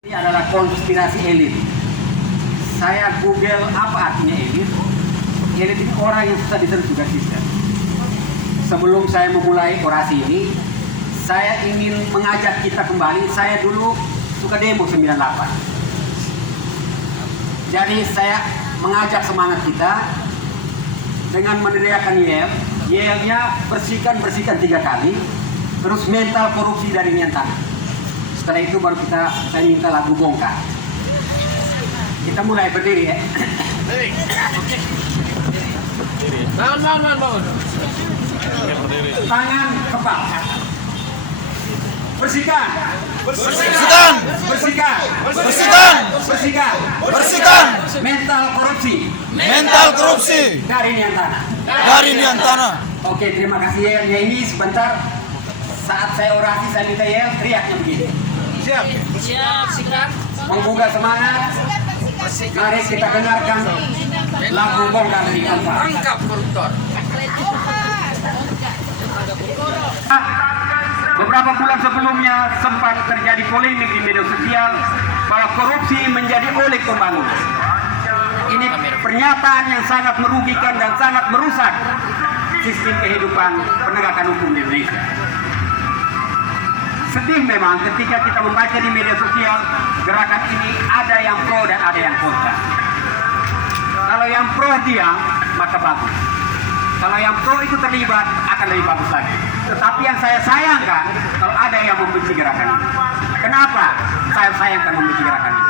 Ini adalah konspirasi elit. Saya Google apa artinya elit. Elit ini orang yang susah ditentukan sistem. Sebelum saya memulai orasi ini, saya ingin mengajak kita kembali. Saya dulu suka demo 98. Jadi saya mengajak semangat kita dengan meneriakan yel. Yelnya bersihkan 3 kali. Terus mental korupsi dari Niantana. Setelah itu baru saya minta lagu bongkar. Kita mulai berdiri ya. Bangun. Tangan kepal. Bersihkan. Mental korupsi. Dari Niantana. Oke, terima kasih ya. Ini sebentar saat saya orasi saya minta ya teriaknya begini. Siap. Menggugah semangat. Mari kita dengarkan lagu bongkar di Kampar. Angkap koruptor. Beberapa bulan sebelumnya sempat terjadi polemik di media sosial bahwa korupsi menjadi oleh pembangunan. Ini pernyataan yang sangat merugikan dan sangat merusak sistem kehidupan penegakan hukum di Indonesia. Sedih memang ketika kita membaca di media sosial gerakan ini ada yang pro dan ada yang kontra. Kalau yang pro diam maka bagus. Kalau yang pro itu terlibat akan lebih bagus lagi. Tetapi yang saya sayangkan kalau ada yang membenci gerakan ini. Kenapa saya sayangkan membenci gerakan ini?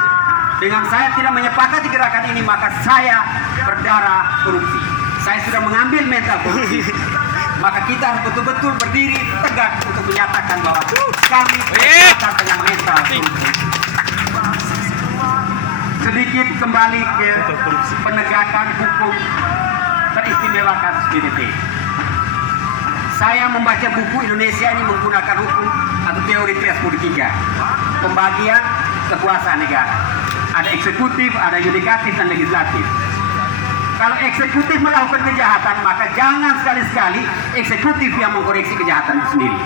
Dengan saya tidak menyepakati gerakan ini maka saya berdarah korupsi. Saya sudah mengambil mental korupsi. Maka kita harus betul-betul berdiri tegak untuk menyatakan bahwa kami berkaitan dengan mental korupsi. Sedikit kembali ke penegakan hukum teristimewa kasus BDT. Saya membaca buku Indonesia ini menggunakan hukum atau teori trias politika. Pembagian kekuasaan negara. Ada eksekutif, ada yudikatif, dan legislatif. Kalau eksekutif melakukan kejahatan, maka jangan sekali-sekali eksekutif yang mengkoreksi kejahatan itu sendiri.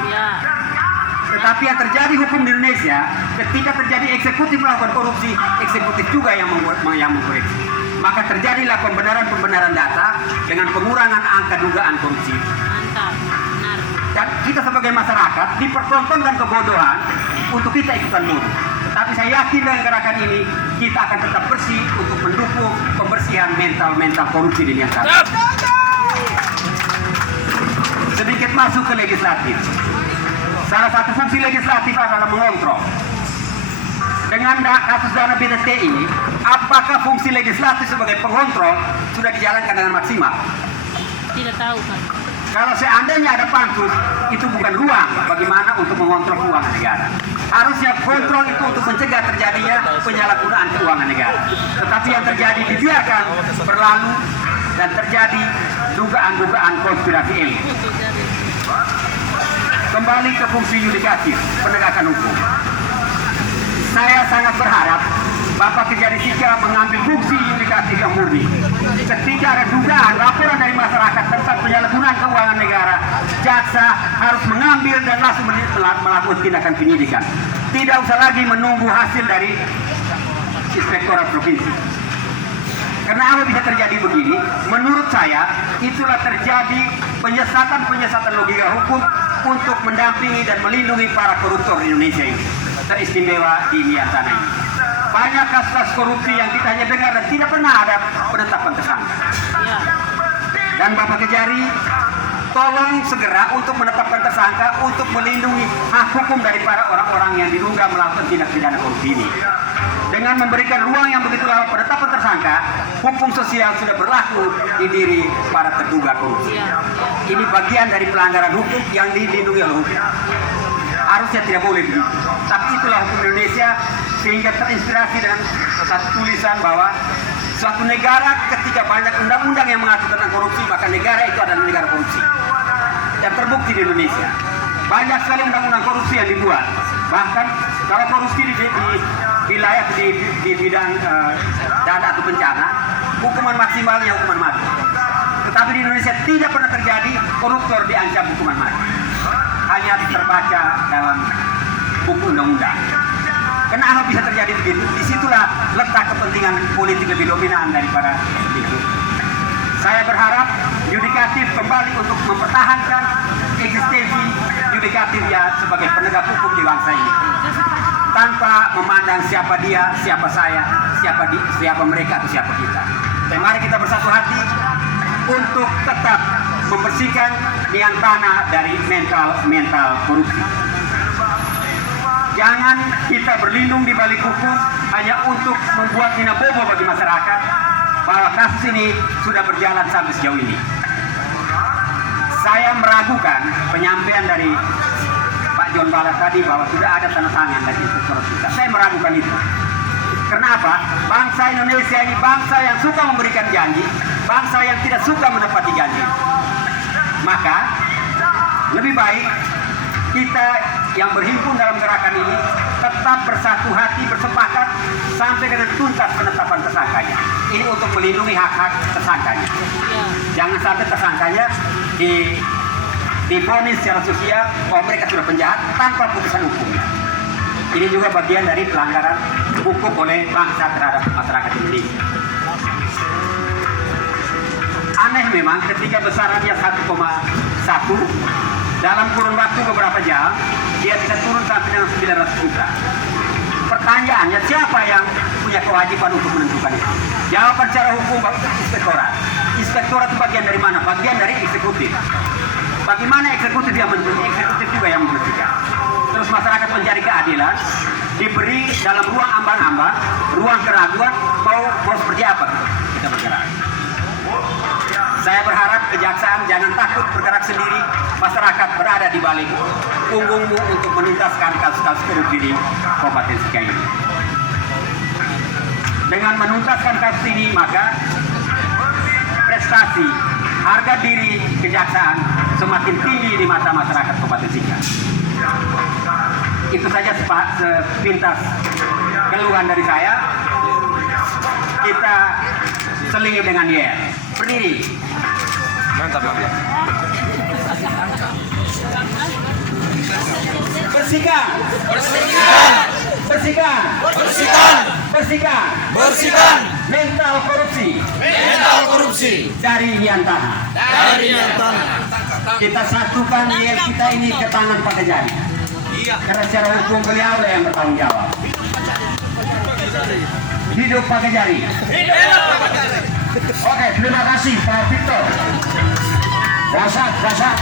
Tetapi yang terjadi hukum di Indonesia, ketika terjadi eksekutif melakukan korupsi, eksekutif juga yang mengkoreksi. Maka terjadilah pembenaran data dengan pengurangan angka dugaan korupsi. Dan kita sebagai masyarakat dipertontonkan kebodohan untuk kita ikutan bodoh. Tapi saya yakin dengan gerakan ini kita akan tetap bersih untuk mendukung pembersihan mental korupsi di Niantana. Sedikit masuk ke legislatif. Salah satu fungsi legislatif adalah mengontrol. Dengan kasus dana BDT ini, apakah fungsi legislatif sebagai pengontrol sudah dijalankan dengan maksimal? Tidak tahu kan. Kalau seandainya ada pansus, itu bukan ruang bagaimana untuk mengontrol keuangan negara. Harusnya kontrol itu untuk mencegah terjadinya penyalahgunaan keuangan negara. Tetapi yang terjadi dibiarkan berlalu dan terjadi dugaan-dugaan konspirasi elit. Kembali ke fungsi yudikatif, penegakan hukum. Saya sangat berharap Bapak Kejari Sika mengambil fungsi yudikatif yang murni. Ketika ada dugaan laporan dari masyarakat tentang penyalahgunaan keuangan negara, jaksa harus mengambil dan langsung melakukan tindakan penyidikan. Tidak usah lagi menunggu hasil dari Inspektorat Provinsi. Kenapa bisa terjadi begini? Menurut saya, itulah terjadi penyesatan logika hukum untuk mendampingi dan melindungi para koruptor di Indonesia ini. Teristimewa di Niantana ini. Banyak kasus korupsi yang kita hanya dengar dan tidak pernah ada penetapan tersangka. Dan Bapak Kejari, tolong segera untuk menetapkan tersangka untuk melindungi hak hukum dari para orang-orang yang diduga melakukan tindak pidana korupsi ini. Dengan memberikan ruang yang begitu lama penetapan tersangka, hukum sosial sudah berlaku di diri para terduga korupsi. Ini bagian dari pelanggaran hukum yang dilindungi oleh hukum. Harusnya tidak boleh begitu. Tapi itulah hukum Indonesia, sehingga terinspirasi dengan satu tulisan bahwa suatu negara ketika banyak undang-undang yang mengatur tentang korupsi, maka negara itu adalah negara korupsi. Dan terbukti di Indonesia. Banyak sekali undang-undang korupsi yang dibuat. Bahkan kalau korupsi di bidang dana atau bencana, hukuman maksimalnya hukuman mati. Tetapi di Indonesia tidak pernah terjadi koruptor diancam hukuman mati. Hanya terbaca dalam buku undang-undang. Kenapa bisa terjadi begitu? Disitulah letak kepentingan politik lebih dominan daripada itu. Saya berharap yudikatif kembali untuk mempertahankan eksistensi yudikatifnya sebagai penegak hukum di bangsa ini, tanpa memandang siapa dia, siapa saya, siapa mereka atau siapa kita. Dan mari kita bersatu hati untuk tetap membersihkan nian tanah dari mental korupsi. Jangan kita berlindung di balik hukum hanya untuk membuat nina bobo bagi masyarakat bahwa kasus ini sudah berjalan sampai sejauh ini. Saya meragukan penyampaian dari Pak John Balas tadi bahwa sudah ada tanda tangan dari inspektor kita. Saya meragukan itu. Kenapa? Bangsa Indonesia ini bangsa yang suka memberikan janji, bangsa yang tidak suka menepati janji. Maka lebih baik kita yang berhimpun dalam gerakan ini tetap bersatu hati, bersepakat sampai ke tuntas penetapan tersangkanya. Ini untuk melindungi hak-hak tersangkanya. Jangan sampai tersangkanya divonis secara sosial bahwa mereka sudah penjahat tanpa putusan hukumnya. Ini juga bagian dari pelanggaran hukum oleh bangsa terhadap masyarakat Indonesia. Aneh memang ketika besarannya 1,1 dalam kurun waktu beberapa jam dia bisa turun sampai dengan 900 juta. Pertanyaannya, siapa yang punya kewajiban untuk menentukan itu? Jawaban secara hukum inspektorat. Inspektorat itu bagian dari mana? Bagian dari eksekutif. Bagaimana eksekutif yang menentukan? Eksekutif juga yang menentukan. Terus masyarakat mencari keadilan, diberi dalam ruang ambang-ambang, ruang keraguan, mau seperti apa kita bergerak. Saya berharap kejaksaan jangan takut bergerak sendiri, masyarakat berada di balik punggungmu untuk menuntaskan kasus-kasus korupsi di Kabupaten Sika ini. Dengan menuntaskan kasus ini, maka prestasi, harga diri kejaksaan semakin tinggi di mata masyarakat Kabupaten Sika. Itu saja sepintas keluhan dari saya. Kita selingi dengan dia. Berdiri. Mantap, mantap. Bersihkan. Bersihkan. Bersihkan. Bersihkan. Bersihkan. Bersihkan. Mental korupsi. Mental korupsi. Dari nian tanah. Dari nian tanah. Kita satukan niat kita ini ke tangan Pak Kejari. Karena secara hukum beliau yang bertanggung jawab. Hidup Pak Kejari. Oke, terima kasih Pak Victor. Dasar.